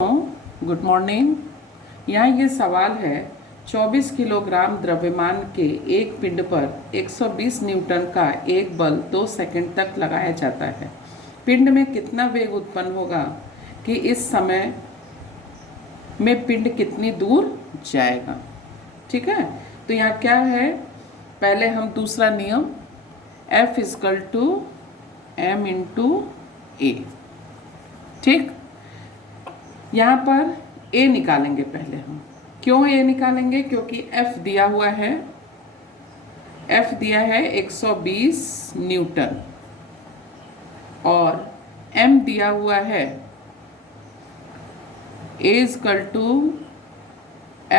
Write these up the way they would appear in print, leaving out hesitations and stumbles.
Good morning. यहाँ ये सवाल है, 24 किलोग्राम द्रव्यमान के एक पिंड पर 120 न्यूटन का एक बल 2 सेकंड तक लगाया जाता है। पिंड में कितना वेग उत्पन्न होगा कि इस समय में पिंड कितनी दूर जाएगा। ठीक है, तो यहाँ क्या है, पहले हम दूसरा नियम F = m/a। ठीक, यहाँ पर A निकालेंगे पहले हम। क्यों A निकालेंगे? क्योंकि F दिया हुआ है, F दिया है 120 न्यूटन और M दिया हुआ है A =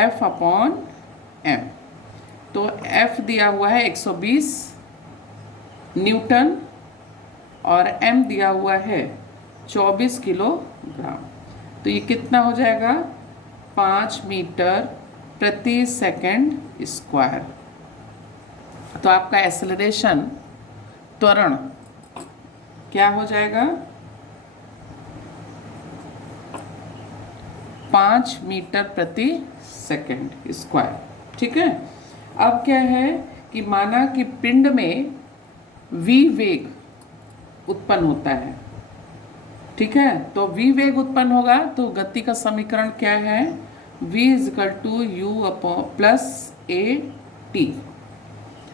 F/m। तो F दिया हुआ है 120 न्यूटन और M दिया हुआ है 24 किलोग्राम। तो ये कितना हो जाएगा? 5 मीटर प्रति सेकंड स्क्वायर। तो आपका एक्सेलरेशन, त्वरण क्या हो जाएगा? 5 मीटर प्रति सेकंड स्क्वायर। ठीक है, अब क्या है कि माना कि पिंड में v वेग उत्पन्न होता है। ठीक है, तो v वेग उत्पन्न होगा तो गति का समीकरण क्या है? v = u+a/t।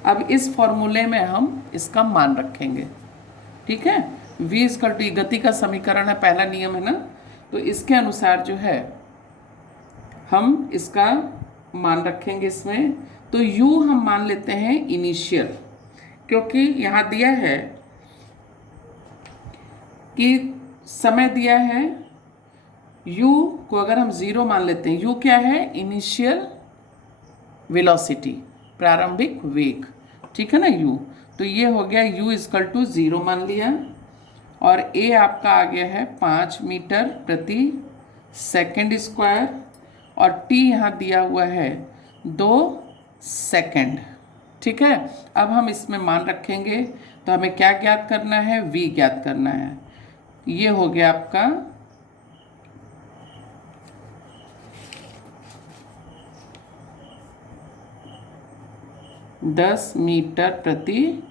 अब इस फॉर्मूले में हम इसका मान रखेंगे। ठीक है, v = गति का समीकरण है, पहला नियम है ना, तो इसके अनुसार जो है हम इसका मान रखेंगे इसमें। तो u हम मान लेते हैं इनिशियल, क्योंकि यहाँ दिया है कि समय दिया है, u को अगर हम 0 मान लेते हैं, u क्या है? इनिशियल वेलोसिटी, प्रारंभिक वेग। ठीक है ना, u। तो ये हो गया u = 0 मान लिया और a आपका आ गया है 5 मीटर प्रति सेकंड स्क्वायर और t यहाँ दिया हुआ है 2 सेकंड। ठीक है, अब हम इसमें मान रखेंगे तो हमें क्या ज्ञात करना है? v ज्ञात करना है। ये हो गया आपका 10 मीटर प्रति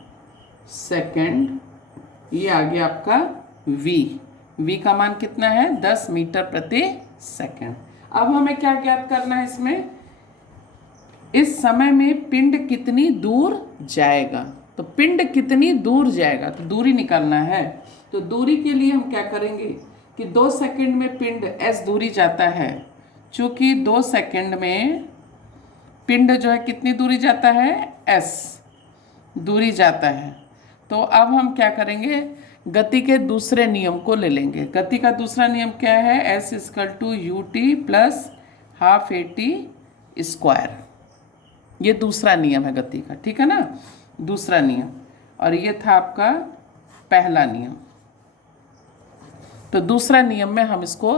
सेकंड। ये आ गया आपका v का मान कितना है? 10 मीटर प्रति सेकंड। अब हमें क्या ज्ञात करना है इसमें? इस समय में पिंड कितनी दूर जाएगा। तो पिंड कितनी दूर जाएगा, तो दूरी निकालना है। तो दूरी के लिए हम क्या करेंगे कि 2 सेकंड में पिंड s दूरी जाता है। चूंकि 2 सेकंड में पिंड जो है कितनी दूरी जाता है? s दूरी जाता है। तो अब हम क्या करेंगे, गति के दूसरे नियम को ले लेंगे। गति का दूसरा नियम क्या है? s = ut + ½ at²। ये दूसरा नियम है गति का। ठीक है ना, दूसरा नियम। और ये था आपका पहला नियम। तो दूसरा नियम में हम इसको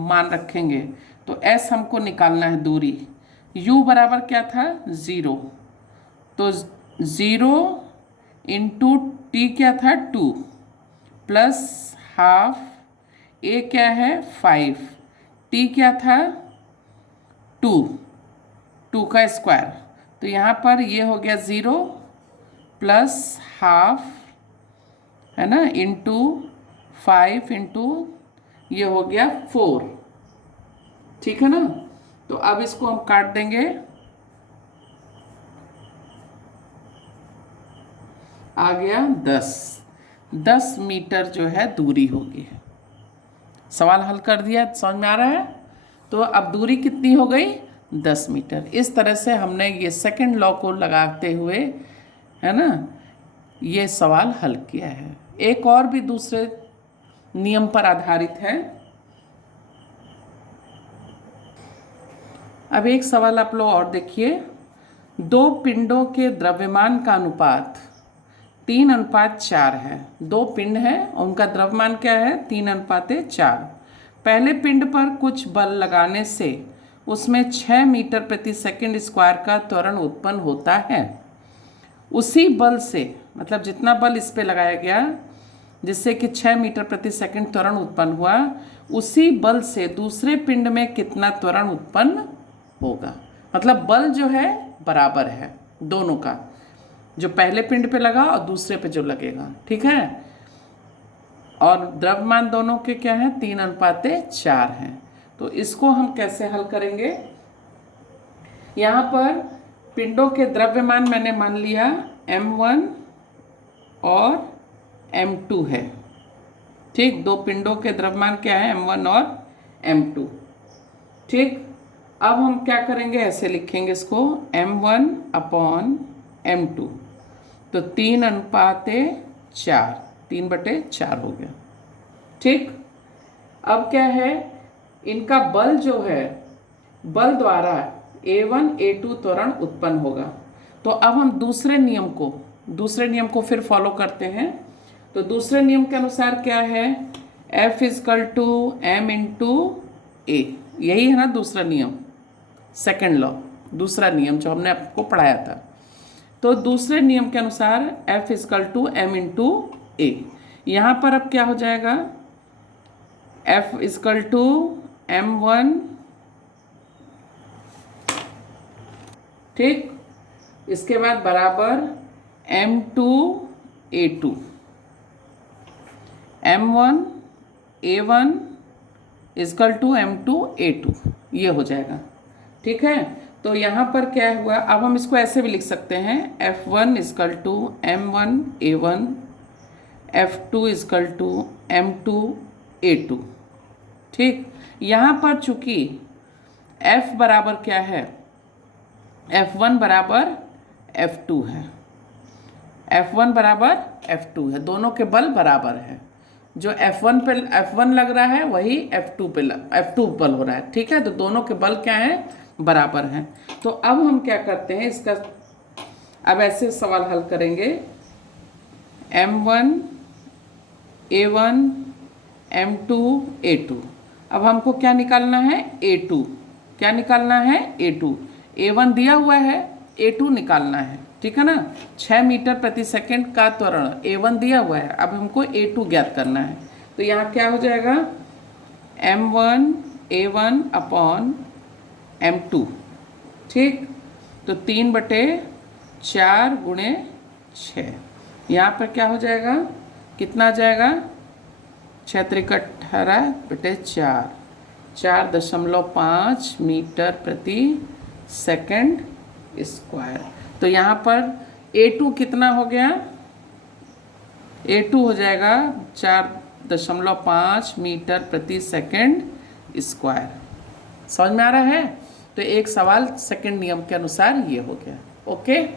मान रखेंगे। तो s हमको निकालना है दूरी। u बराबर क्या था? 0। तो 0 × t क्या था? 2 + ½ a क्या है? 5, t क्या था? 2 का स्क्वायर। तो यहाँ पर ये हो गया 0 + ½ है ना, × 5 × ये हो गया 4। ठीक है ना, तो अब इसको हम काट देंगे। आ गया 10 मीटर जो है दूरी होगी। सवाल हल कर दिया, समझ में आ रहा है? तो अब दूरी कितनी हो गई? 10 मीटर। इस तरह से हमने ये सेकंड लॉ को लगाते हुए, है ना, ये सवाल हल किया है। एक और भी दूसरे नियम पर आधारित है। अब एक सवाल आप लोग और देखिए। 2 पिंडों के द्रव्यमान का अनुपात 3:4 है। 2 पिंड हैं, उनका द्रव्यमान क्या है? 3:4। पहले पिंड पर कुछ बल लगाने से उसमें 6 मीटर प्रति सेकंड स्क्वायर का त्वरण उत्पन्न होता है। उसी बल से, मतलब जितना बल इस पे लगाया गया जिससे कि 6 मीटर प्रति सेकंड त्वरण उत्पन्न हुआ, उसी बल से दूसरे पिंड में कितना त्वरण उत्पन्न होगा। मतलब बल जो है बराबर है दोनों का, जो पहले पिंड पे लगा और दूसरे पे जो लगेगा, ठीक है। और द्रव्यमान दोनों के क्या है, 3:4 हैं। तो इसको हम कैसे हल करेंगे। यहाँ पर पिंडों के द्रव्यमान मैंने मान लिया m1 और m2 है, ठीक। दो पिंडों के द्रव्यमान क्या है, m1 और m2, ठीक। अब हम क्या करेंगे, ऐसे लिखेंगे इसको m1/m2, तो 3:4, 3/4 हो गया, ठीक। अब क्या है, इनका बल जो है, बल द्वारा A1 A2 त्वरण उत्पन्न होगा। तो अब हम दूसरे नियम को फिर फॉलो करते हैं। तो दूसरे नियम के अनुसार क्या है, F = m × A, यही है ना दूसरा नियम, सेकेंड लॉ, दूसरा नियम जो हमने आपको पढ़ाया था। तो दूसरे नियम के अनुसार F = m × A। यहाँ पर अब क्या हो जाएगा, F = m1, ठीक। इसके बाद बराबर m2 A2, m1 A1 = m2 A2, ये हो जाएगा, ठीक है। तो यहाँ पर क्या हुआ, अब हम इसको ऐसे भी लिख सकते हैं F1 = m1 A1, F2 = m2 A2, ठीक। यहाँ पर चूंकि F बराबर क्या है, F1 बराबर F2 है, F1 बराबर F2 है, दोनों के बल बराबर है। जो F1 लग रहा है वही F2 बल हो रहा है, ठीक है। तो दोनों के बल क्या है, बराबर हैं। तो अब हम क्या करते हैं इसका, अब ऐसे सवाल हल करेंगे, m1 A1 m2 A2। अब हमको क्या निकालना है, A2, क्या निकालना है, A2। A1 दिया हुआ है, A2 निकालना है, ठीक है ना। 6 मीटर प्रति सेकंड का त्वरण A1 दिया हुआ है, अब हमको A2 ज्ञात करना है। तो यहाँ क्या हो जाएगा, m1 A1 m2, ठीक। तो 3/4 × 6, यहाँ पर क्या हो जाएगा, कितना आ जाएगा, 6 × 3 = 18/4, 4.5 मीटर प्रति सेकंड स्क्वायर। तो यहाँ पर A2 कितना हो गया, A2 हो जाएगा 4.5 मीटर प्रति सेकंड स्क्वायर। समझ में आ रहा है। तो एक सवाल सेकंड नियम के अनुसार ये हो गया, ओके।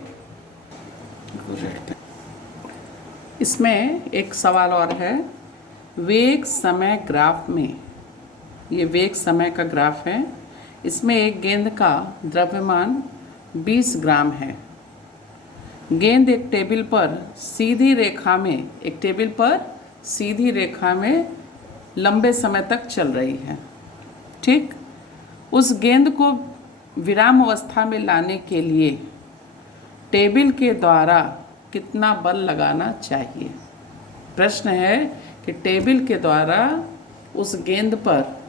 इसमें एक सवाल और है, वेग समय ग्राफ में, ये वेग समय का ग्राफ है, इसमें एक गेंद का द्रव्यमान 20 ग्राम है। गेंद एक टेबल पर सीधी रेखा में लंबे समय तक चल रही है, ठीक। उस गेंद को विराम अवस्था में लाने के लिए टेबल के द्वारा कितना बल लगाना चाहिए। प्रश्न है कि टेबल के द्वारा उस गेंद पर,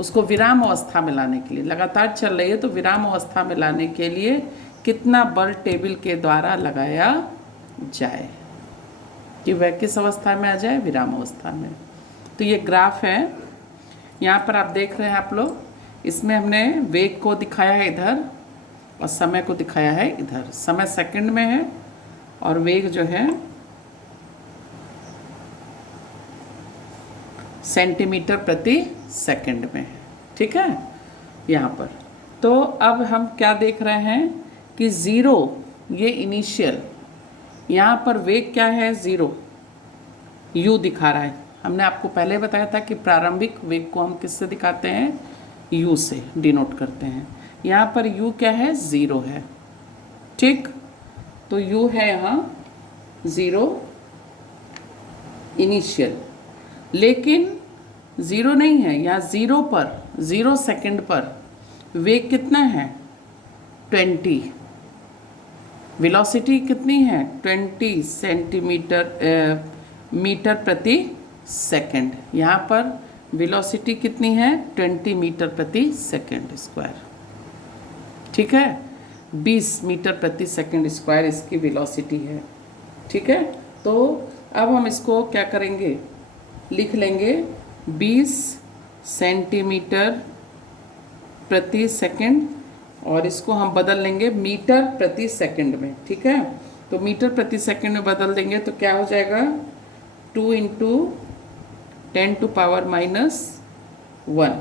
उसको विराम अवस्था में लाने के लिए, लगातार चल रही है तो विराम अवस्था में लाने के लिए कितना बल टेबल के द्वारा लगाया जाए कि वह किस अवस्था में आ जाए, विराम अवस्था में। तो ये ग्राफ है, यहाँ पर आप देख रहे हैं आप लोग, इसमें हमने वेग को दिखाया है इधर और समय को दिखाया है इधर। समय सेकंड में है और वेग जो है सेंटीमीटर प्रति सेकंड में है, ठीक है, यहाँ पर। तो अब हम क्या देख रहे हैं कि 0, ये इनिशियल, यहाँ पर वेग क्या है, 0, u दिखा रहा है। हमने आपको पहले बताया था कि प्रारंभिक वेग को हम किससे दिखाते हैं, u से डिनोट करते हैं। यहाँ पर u क्या है, 0 है, ठीक। तो u है यहाँ 0 इनिशियल, लेकिन 0 नहीं है, यहाँ 0 सेकंड पर वेग कितना है, 20, वेलोसिटी कितनी है, 20 सेंटीमीटर मीटर प्रति सेकंड। यहाँ पर वेलोसिटी कितनी है 20 मीटर प्रति सेकंड स्क्वायर। ठीक है, 20 मीटर प्रति सेकंड स्क्वायर इसकी वेलोसिटी है। ठीक है, तो अब हम इसको क्या करेंगे, लिख लेंगे 20 सेंटीमीटर प्रति सेकंड और इसको हम बदल लेंगे मीटर प्रति सेकंड में। ठीक है, तो मीटर प्रति सेकंड में बदल देंगे तो क्या हो जाएगा 2 इंटू 10⁻⁻1।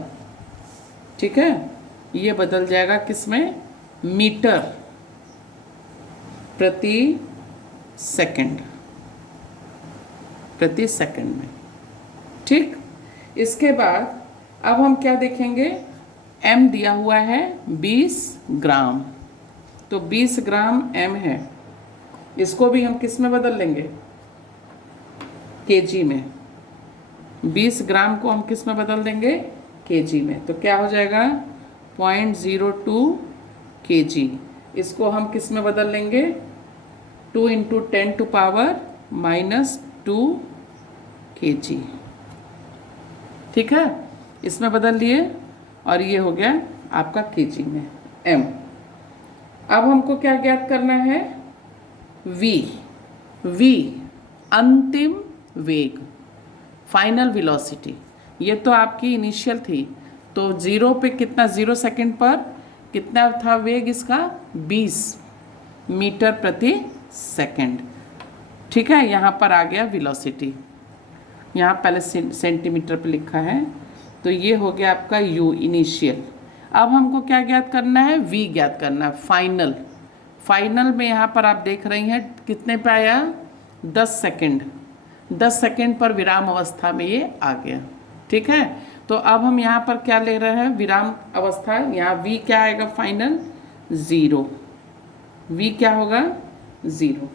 ठीक है, ये बदल जाएगा किसमें, मीटर प्रति सेकंड में। ठीक, इसके बाद अब हम क्या देखेंगे, m दिया हुआ है 20 ग्राम, तो 20 ग्राम m है, इसको भी हम किस में बदल लेंगे, kg में। 20 ग्राम को हम किस में बदल देंगे, kg में, तो क्या हो जाएगा 0.02 kg। इसको हम किस में बदल लेंगे, 2 इंटू 10⁻⁻2 kg। ठीक है, इसमें बदल लिए और ये हो गया आपका kg में m। अब हमको क्या ज्ञात करना है, v अंतिम वेग, फाइनल वेलोसिटी। ये तो आपकी इनिशियल थी, तो 0 पे कितना, 0 सेकंड पर कितना था वेग इसका, 20 मीटर प्रति सेकंड। ठीक है, यहाँ पर आ गया वेलोसिटी, यहाँ पहले सेंटीमीटर पे लिखा है, तो ये हो गया आपका u इनिशियल। अब हमको क्या ज्ञात करना है, v ज्ञात करना है फाइनल। फाइनल में यहाँ पर आप देख रही हैं कितने पे आया, 10 सेकंड। 10 सेकंड पर विराम अवस्था में ये आ गया। ठीक है, तो अब हम यहाँ पर क्या ले रहे हैं, विराम अवस्था, यहाँ v क्या आएगा फाइनल, 0। v क्या होगा, 0।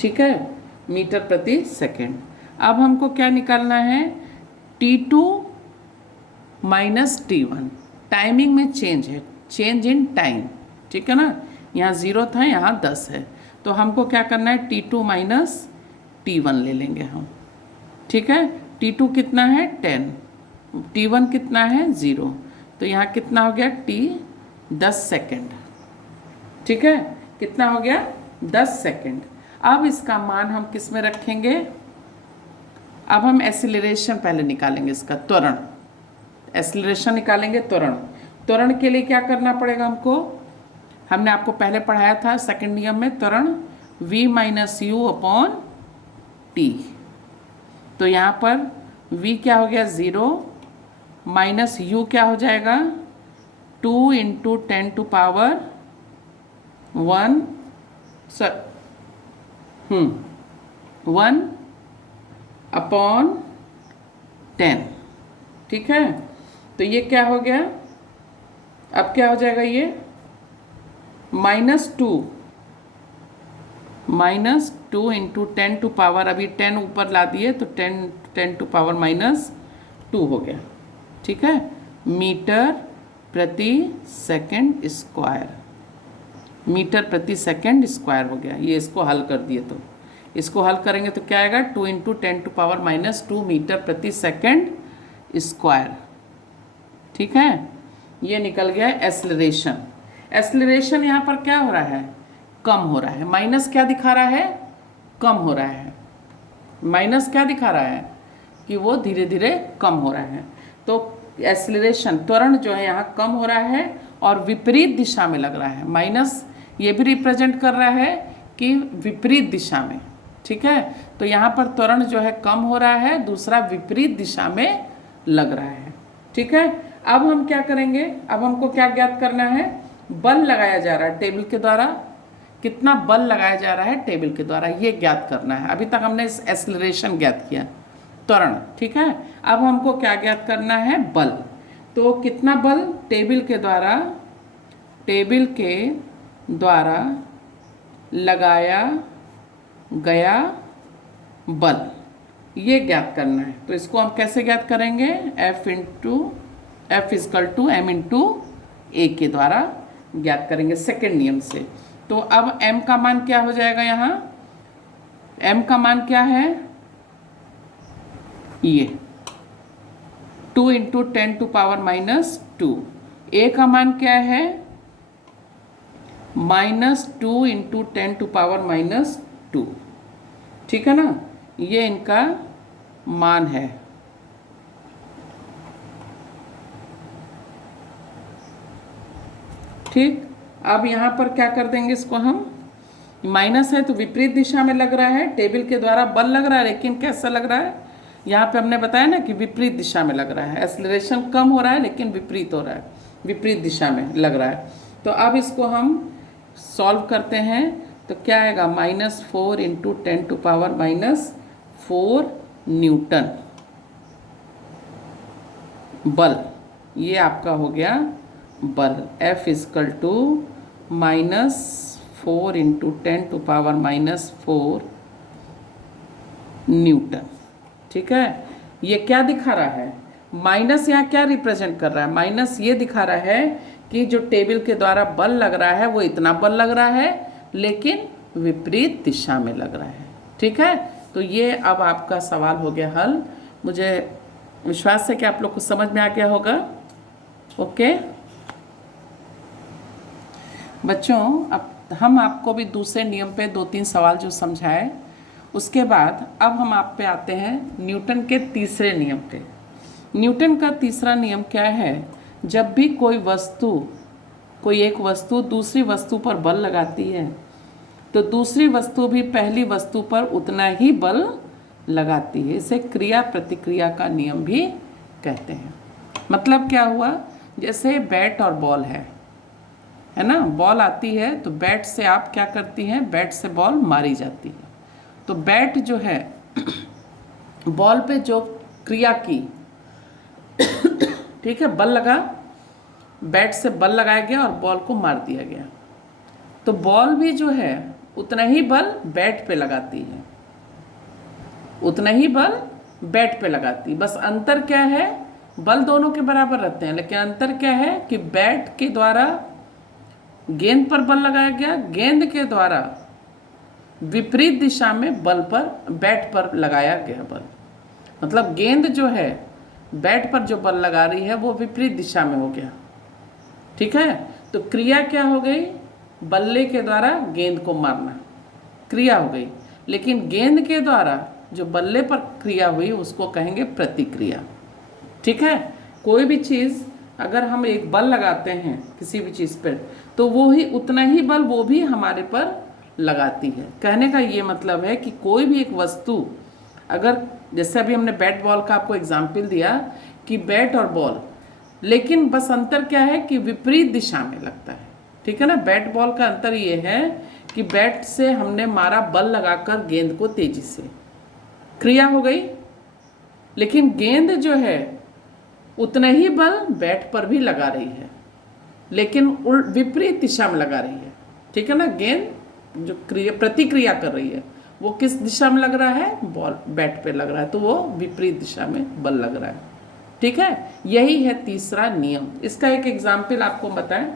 ठीक है, मीटर प्रति सेकंड। अब हमको क्या निकालना है, T2 माइनस T1। टाइमिंग में चेंज है, चेंज इन टाइम। ठीक है ना, यहाँ 0 था, यहाँ 10 है, तो हमको क्या करना है, T2 माइनस T1 ले लेंगे हम। ठीक है, T2 कितना है 10, T1 कितना है 0, तो यहाँ कितना हो गया T 10 सेकेंड। ठीक है, कितना हो गया 10 सेकेंड। अब इसका मान हम किस में रखेंगे, अब हम एसिलरेशन पहले निकालेंगे, इसका त्वरण, एसिलरेशन निकालेंगे त्वरण। त्वरण के लिए क्या करना पड़ेगा हमको, हमने आपको पहले पढ़ाया था सेकंड नियम में, त्वरण v minus you upon T. तो यहाँ पर v क्या हो गया 0 माइनस u क्या हो जाएगा 2 इंटू 1 अपॉन 10। ठीक है, तो ये क्या हो गया, अब क्या हो जाएगा ये -2 इंटू 10 टू पावर, अभी 10 ऊपर ला दिए तो 10 टू पावर -2 हो गया। ठीक है, मीटर प्रति सेकंड स्क्वायर, मीटर प्रति सेकंड स्क्वायर हो गया। ये इसको हल कर दिए, तो इसको हल करेंगे तो क्या आएगा 2 इंटू 10 टू पावर -2 मीटर प्रति सेकंड स्क्वायर। ठीक है, ये निकल गया एस्लरेशन। एस्लरेशन यहाँ पर क्या हो रहा है, कम हो रहा है। माइनस क्या दिखा रहा है, कम हो रहा है। माइनस क्या दिखा रहा है कि वो धीरे धीरे कम हो रहा है। तो एस्लरेशन त्वरण जो है यहाँ कम हो रहा है और विपरीत दिशा में लग रहा है। माइनस ये भी रिप्रेजेंट कर रहा है कि विपरीत दिशा में। ठीक है, तो यहाँ पर त्वरण जो है कम हो रहा है, दूसरा विपरीत दिशा में लग रहा है। ठीक है, अब हम क्या करेंगे, अब हमको क्या ज्ञात करना है, बल लगाया जा रहा है टेबल के द्वारा, कितना बल लगाया जा रहा है टेबल के द्वारा, ये ज्ञात करना है। अभी तक हमने एस्लरेशन ज्ञात किया, त्वरण। ठीक है, अब हमको क्या ज्ञात करना है, बल। तो कितना बल टेबल के द्वारा लगाया गया बल, ये ज्ञात करना है। तो इसको हम कैसे ज्ञात करेंगे, F equal to m into a के द्वारा ज्ञात करेंगे सेकेंड नियम से। तो अब m का मान क्या हो जाएगा, यहाँ m का मान क्या है, ये 2 इंटू 10 टू पावर -2। a का मान क्या है, -2 इंटू 10 टू पावर -2। ठीक है ना, ये इनका मान है। ठीक, अब यहाँ पर क्या कर देंगे इसको हम, माइनस है तो विपरीत दिशा में लग रहा है, टेबल के द्वारा बल लग रहा है, लेकिन कैसा लग रहा है, यहाँ पे हमने बताया ना कि विपरीत दिशा में लग रहा है, एक्सेलरेशन कम हो रहा है लेकिन विपरीत हो रहा है, विपरीत दिशा में लग रहा है। तो अब इसको हम सॉल्व करते हैं तो क्या आएगा, -4 इंटू 10 टू पावर -4 न्यूटन बल, ये आपका हो गया बल। F equal to -4 into 10 to power -4 newton. ठीक है, ये क्या दिखा रहा है, माइनस यहाँ क्या रिप्रेजेंट कर रहा है, माइनस ये दिखा रहा है कि जो टेबल के द्वारा बल लग रहा है वो इतना बल लग रहा है लेकिन विपरीत दिशा में लग रहा है। ठीक है, तो ये अब आपका सवाल हो गया हल। मुझे विश्वास है कि आप लोग को समझ में आ गया होगा। ओके बच्चों, अब हम आपको भी दूसरे नियम पे 2-3 सवाल जो समझाए, उसके बाद अब हम आप पे आते हैं न्यूटन के तीसरे नियम पे। न्यूटन का तीसरा नियम क्या है, जब भी कोई एक वस्तु दूसरी वस्तु पर बल लगाती है तो दूसरी वस्तु भी पहली वस्तु पर उतना ही बल लगाती है। इसे क्रिया प्रतिक्रिया का नियम भी कहते हैं। मतलब क्या हुआ, जैसे बैट और बॉल है ना, बॉल आती है तो बैट से आप क्या करती हैं, बैट से बॉल मारी जाती है। तो बैट जो है बॉल पे जो क्रिया की, ठीक है, बल लगा, बैट से बल लगाया गया और बॉल को मार दिया गया, तो बॉल भी जो है उतना ही बल बैट पे लगाती है, उतना ही बल बैट पे लगाती। बस अंतर क्या है, बल दोनों के बराबर रहते हैं, लेकिन अंतर क्या है कि बैट के द्वारा गेंद पर बल लगाया गया, गेंद के द्वारा विपरीत दिशा में बल पर बैट पर लगाया गया बल। मतलब गेंद जो है बैट पर जो बल लगा रही है वो विपरीत दिशा में हो गया। ठीक है, तो क्रिया क्या हो गई, बल्ले के द्वारा गेंद को मारना क्रिया हो गई, लेकिन गेंद के द्वारा जो बल्ले पर क्रिया हुई उसको कहेंगे प्रतिक्रिया। ठीक है, कोई भी चीज़ अगर हम एक बल लगाते हैं किसी भी चीज़ पर तो वो ही उतना ही बल वो भी हमारे पर लगाती है। कहने का ये मतलब है कि कोई भी एक वस्तु, अगर जैसे अभी हमने बैट बॉल का आपको एग्जाम्पल दिया कि बैट और बॉल, लेकिन बस अंतर क्या है कि विपरीत दिशा में लगता है। ठीक है ना, बैट बॉल का अंतर ये है कि बैट से हमने मारा, बल लगाकर गेंद को तेजी से, क्रिया हो गई, लेकिन गेंद जो है उतना ही बल बैट पर भी लगा रही है लेकिन विपरीत दिशा में लगा रही है। ठीक है ना, गेंद जो प्रतिक्रिया कर रही है वो किस दिशा में लग रहा है, बॉल बैट पे लग रहा है, तो वो विपरीत दिशा में बल लग रहा है। ठीक है, यही है तीसरा नियम। इसका एक एग्जाम्पल आपको बताएं,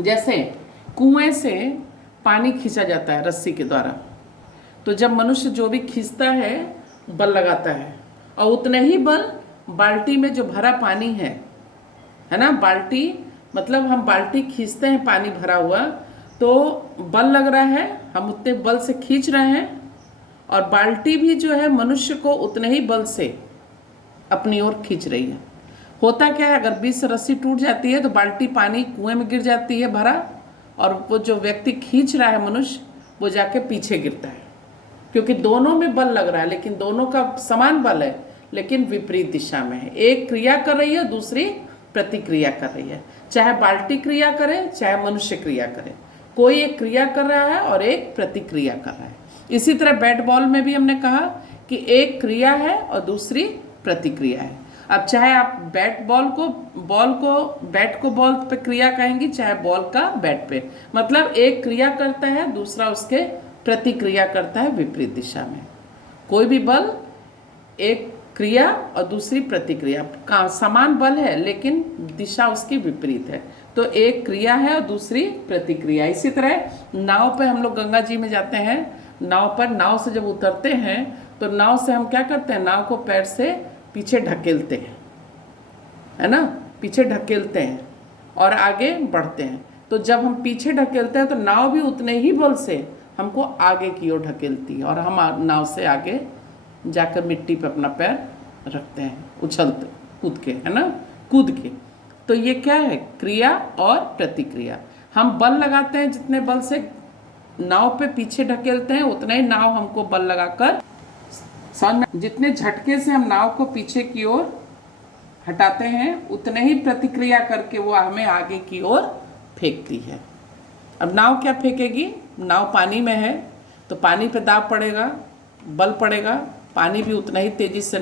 जैसे कुएं से पानी खींचा जाता है रस्सी के द्वारा, तो जब मनुष्य जो भी खींचता है बल लगाता है, और उतना ही बल बाल्टी में जो भरा पानी है ना, बाल्टी मतलब हम बाल्टी खींचते हैं पानी भरा हुआ तो बल लग रहा है, हम उतने बल से खींच रहे हैं, और बाल्टी भी जो है मनुष्य को उतने ही बल से अपनी ओर खींच रही है। होता क्या है, अगर बीच से रस्सी टूट जाती है तो बाल्टी पानी कुएं में गिर जाती है भरा, और वो जो व्यक्ति खींच रहा है मनुष्य वो जाके पीछे गिरता है, क्योंकि दोनों में बल लग रहा है लेकिन दोनों का समान बल है लेकिन विपरीत दिशा में है। एक क्रिया कर रही है, दूसरी प्रतिक्रिया कर रही है। चाहे बाल्टी क्रिया करे चाहे मनुष्य क्रिया करे, कोई एक क्रिया कर रहा है और एक प्रतिक्रिया कर रहा है। इसी तरह बैट बॉल में भी हमने कहा कि एक क्रिया है और दूसरी प्रतिक्रिया है। अब चाहे आप बैट को बॉल पे क्रिया कहेंगी, चाहे बॉल का बैट पे, मतलब एक क्रिया करता है दूसरा उसके प्रतिक्रिया करता है विपरीत दिशा में। कोई भी बल, एक क्रिया और दूसरी प्रतिक्रिया का समान बल है लेकिन दिशा उसकी विपरीत है, तो एक क्रिया है और दूसरी प्रतिक्रिया। इसी तरह नाव पे हम लोग गंगा जी में जाते हैं, नाव पर, नाव से जब उतरते हैं तो नाव से हम क्या करते हैं, नाव को पैर से पीछे ढकेलते हैं, है ना, पीछे ढकेलते हैं और आगे बढ़ते हैं। तो जब हम पीछे ढकेलते हैं तो नाव भी उतने ही बल से हमको आगे की ओर ढकेलती है और हम नाव से आगे जाकर मिट्टी पे अपना पैर रखते हैं, उछलते कूद के, है ना, कूद के। तो ये क्या है, क्रिया और प्रतिक्रिया। हम बल लगाते हैं, जितने बल से नाव पे पीछे ढकेलते हैं उतना ही नाव हमको बल लगाकर, समझ में, जितने झटके से हम नाव को पीछे की ओर हटाते हैं उतने ही प्रतिक्रिया करके वो हमें आगे की ओर फेंकती है। अब नाव क्या फेंकेगी, नाव पानी में है तो पानी पे दाब पड़ेगा, बल पड़ेगा, पानी भी उतना ही तेजी से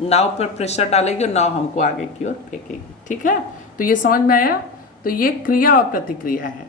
नाव पर प्रेशर डालेगी और नाव हमको आगे की ओर फेंकेगी। ठीक है, तो ये समझ में आया। तो ये क्रिया और प्रतिक्रिया है।